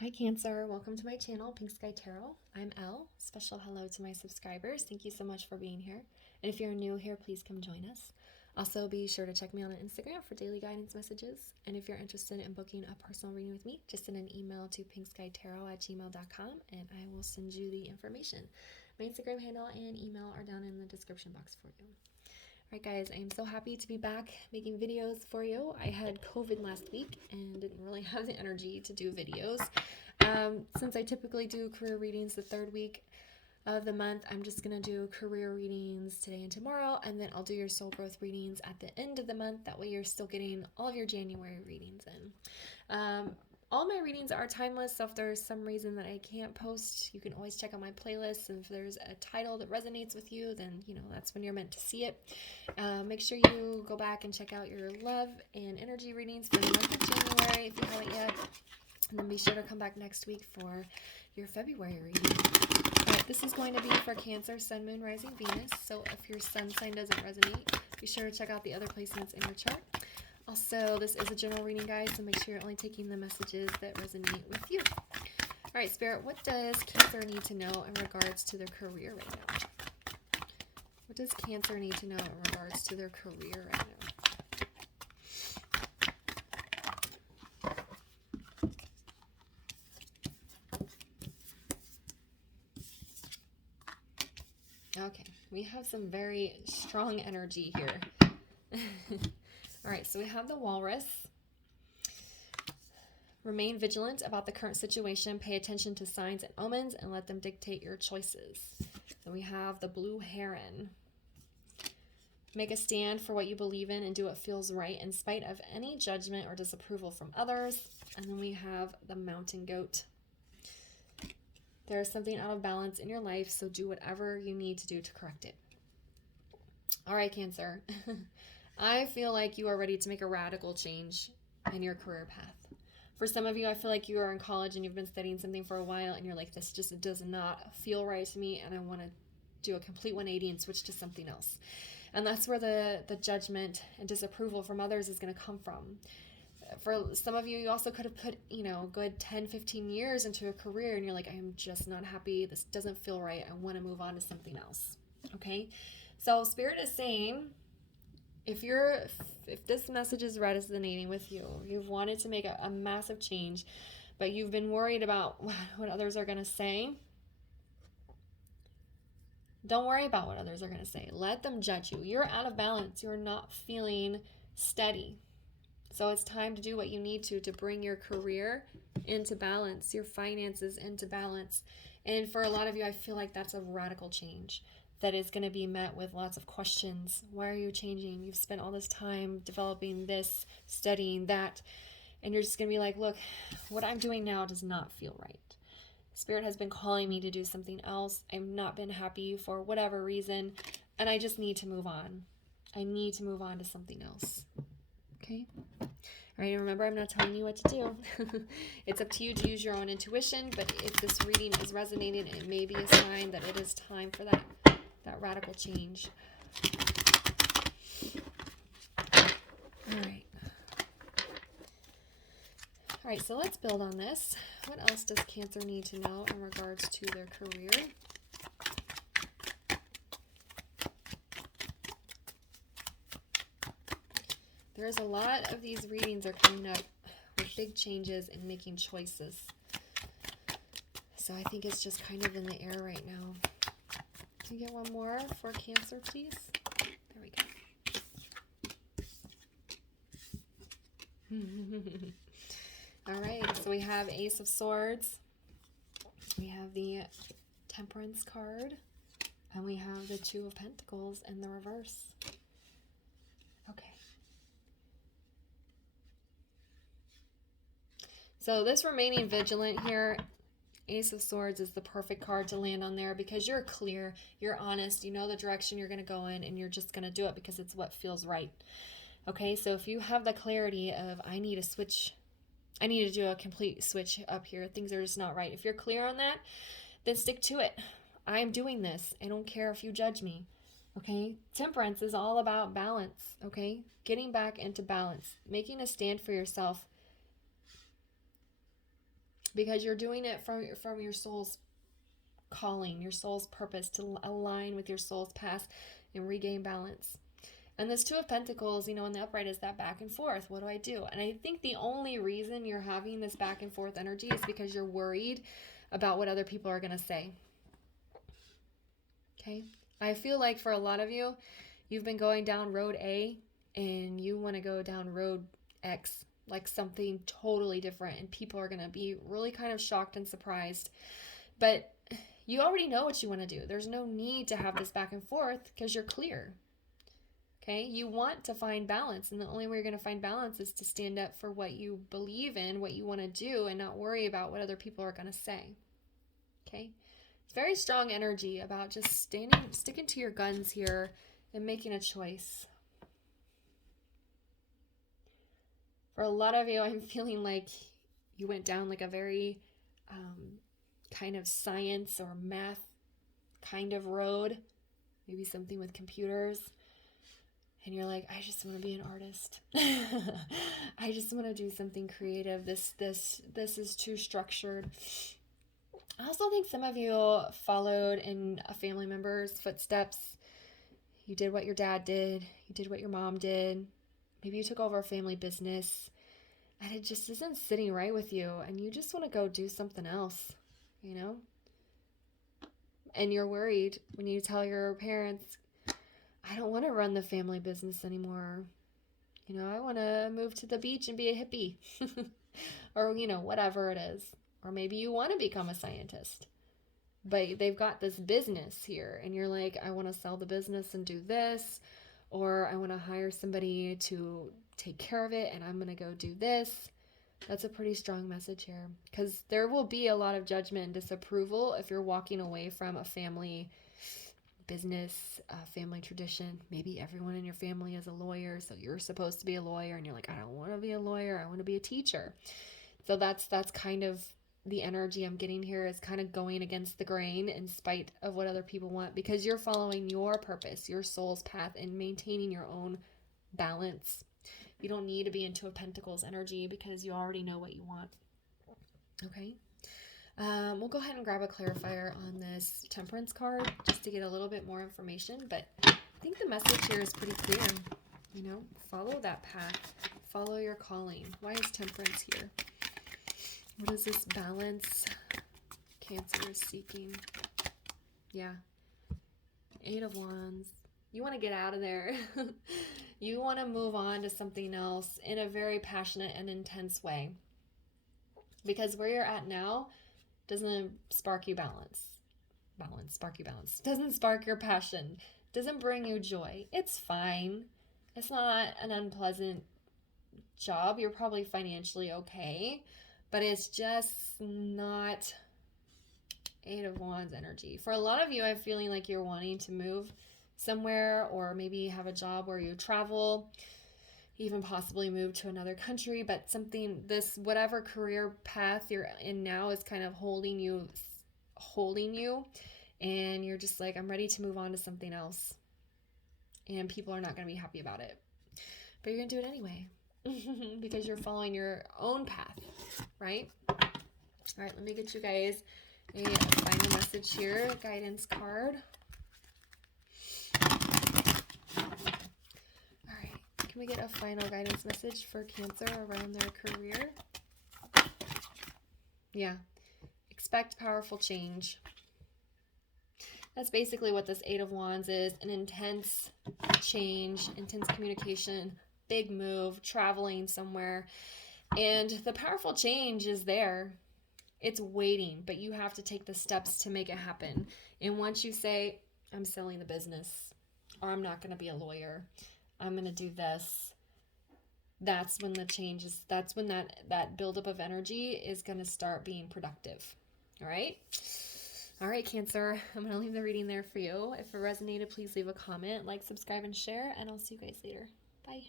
Hi Cancer, welcome to my channel, Pink Sky Tarot. I'm Elle. Special hello to my subscribers. Thank you so much for being here. And if you're new here, please come join us. Also, be sure to check me out on Instagram for daily guidance messages. And if you're interested in booking a personal reading with me, just send an email to pinkskytarot@gmail.com and I will send you the information. My Instagram handle and email are down in the description box for you. Alright guys, I am so happy to be back making videos for you. I had COVID last week and didn't really have the energy to do videos. Since I typically do career readings the third week of the month, I'm just going to do career readings today and tomorrow, and then I'll do your soul growth readings at the end of the month. That way you're still getting all of your January readings in. All my readings are timeless, so if there's some reason that I can't post, you can always check out my playlist, and if there's a title that resonates with you, then that's when you're meant to see it. Make sure you go back and check out your love and energy readings for the month of January if you haven't yet, and then be sure to come back next week for your February reading. Alright, this is going to be for Cancer, Sun, Moon, Rising, Venus, so if your sun sign doesn't resonate, be sure to check out the other placements in your chart. Also, this is a general reading, guys, so make sure you're only taking the messages that resonate with you. All right, Spirit, what does Cancer need to know in regards to their career right now? What does Cancer need to know in regards to their career right now? Okay, we have some very strong energy here. All right, so we have the Walrus. Remain vigilant about the current situation. Pay attention to signs and omens and let them dictate your choices. Then we have the Blue Heron. Make a stand for what you believe in and do what feels right in spite of any judgment or disapproval from others. And then we have the Mountain Goat. There is something out of balance in your life, so do whatever you need to do to correct it. All right, Cancer. I feel like you are ready to make a radical change in your career path. For some of you, I feel like you are in college and you've been studying something for a while and you're like, this just does not feel right to me and I want to do a complete 180 and switch to something else. And that's where the judgment and disapproval from others is going to come from. For some of you, you also could have put, good 10, 15 years into a career and you're like, I'm just not happy. This doesn't feel right. I want to move on to something else. Okay? So Spirit is saying, if this message is resonating with you, you've wanted to make a massive change, but you've been worried about what others are going to say, don't worry about what others are going to say. Let them judge you. You're out of balance. You're not feeling steady. So it's time to do what you need to bring your career into balance, your finances into balance. And for a lot of you, I feel like that's a radical change that is going to be met with lots of questions. Why are you changing? You've spent all this time developing this, studying that, and you're just going to be like, look, what I'm doing now does not feel right. Spirit has been calling me to do something else. I've not been happy for whatever reason, and I just need to move on. I need to move on to something else. Okay? All right, remember, I'm not telling you what to do. It's up to you to use your own intuition, but if this reading is resonating, it may be a sign that it is time for that radical change. All right, so let's build on this. What else does Cancer need to know in regards to their career? There's a lot of these readings are coming up with big changes and making choices. So I think it's just kind of in the air right now. Can you get one more for Cancer, please? There we go. All right, so we have Ace of Swords. We have the Temperance card. And we have the Two of Pentacles in the reverse. Okay. So this remaining vigilant here, Ace of Swords is the perfect card to land on there because you're clear, you're honest, you know the direction you're going to go in, and you're just going to do it because it's what feels right. Okay, so if you have the clarity of, I need to switch, I need to do a complete switch up here, things are just not right. If you're clear on that, then stick to it. I'm doing this. I don't care if you judge me. Okay, Temperance is all about balance. Okay, getting back into balance, making a stand for yourself. because you're doing it from your soul's calling, your soul's purpose, to align with your soul's path and regain balance. And this Two of Pentacles, in the upright, is that back and forth. What do I do? And I think the only reason you're having this back and forth energy is because you're worried about what other people are going to say. Okay? I feel like for a lot of you, you've been going down road A and you want to go down road X, like something totally different. And people are going to be really kind of shocked and surprised. But you already know what you want to do. There's no need to have this back and forth because you're clear. Okay, you want to find balance, and the only way you're going to find balance is to stand up for what you believe in, what you want to do, and not worry about what other people are going to say. Okay, it's very strong energy about just sticking to your guns here and making a choice. For a lot of you, I'm feeling like you went down like a very kind of science or math kind of road, maybe something with computers. And you're like, I just want to be an artist. I just want to do something creative. This is too structured. I also think some of you followed in a family member's footsteps. You did what your dad did. You did what your mom did. Maybe you took over a family business. And it just isn't sitting right with you. And you just want to go do something else, And you're worried when you tell your parents, I don't want to run the family business anymore. I want to move to the beach and be a hippie. Or, whatever it is. Or maybe you want to become a scientist. But they've got this business here. And you're like, I want to sell the business and do this. Or I want to hire somebody to take care of it. And I'm going to go do this. That's a pretty strong message here. Because there will be a lot of judgment and disapproval if you're walking away from a family business, family tradition. Maybe everyone in your family is a lawyer, so you're supposed to be a lawyer, and you're like, I don't want to be a lawyer, I want to be a teacher. So that's kind of the energy I'm getting here, is kind of going against the grain in spite of what other people want, because you're following your purpose, your soul's path, and maintaining your own balance. You don't need to be into a Pentacles energy because you already know what you want. Okay. We'll go ahead and grab a clarifier on this Temperance card just to get a little bit more information. But I think the message here is pretty clear. Follow that path. Follow your calling. Why is Temperance here? What is this balance Cancer is seeking? Yeah. 8 of Wands. You want to get out of there. You want to move on to something else in a very passionate and intense way. Because where you're at now doesn't spark you balance. Doesn't spark your passion. Doesn't bring you joy. It's fine. It's not an unpleasant job. You're probably financially okay. But it's just not 8 of Wands energy. For a lot of you, I'm feeling like you're wanting to move somewhere, or maybe have a job where you travel, even possibly move to another country, but whatever career path you're in now is kind of holding you, and you're just like, I'm ready to move on to something else, and people are not going to be happy about it, but you're going to do it anyway, because you're following your own path, right? All right, let me get you guys a final message here, guidance card. Can we get a final guidance message for Cancer around their career? Yeah. Expect powerful change. That's basically what this 8 of Wands is. An intense change, intense communication, big move, traveling somewhere. And the powerful change is there. It's waiting, but you have to take the steps to make it happen. And once you say, I'm selling the business, or I'm not going to be a lawyer, I'm going to do this, that's when the change is, that's when that buildup of energy is going to start being productive. All right? All right, Cancer, I'm going to leave the reading there for you. If it resonated, please leave a comment, like, subscribe, and share, and I'll see you guys later. Bye.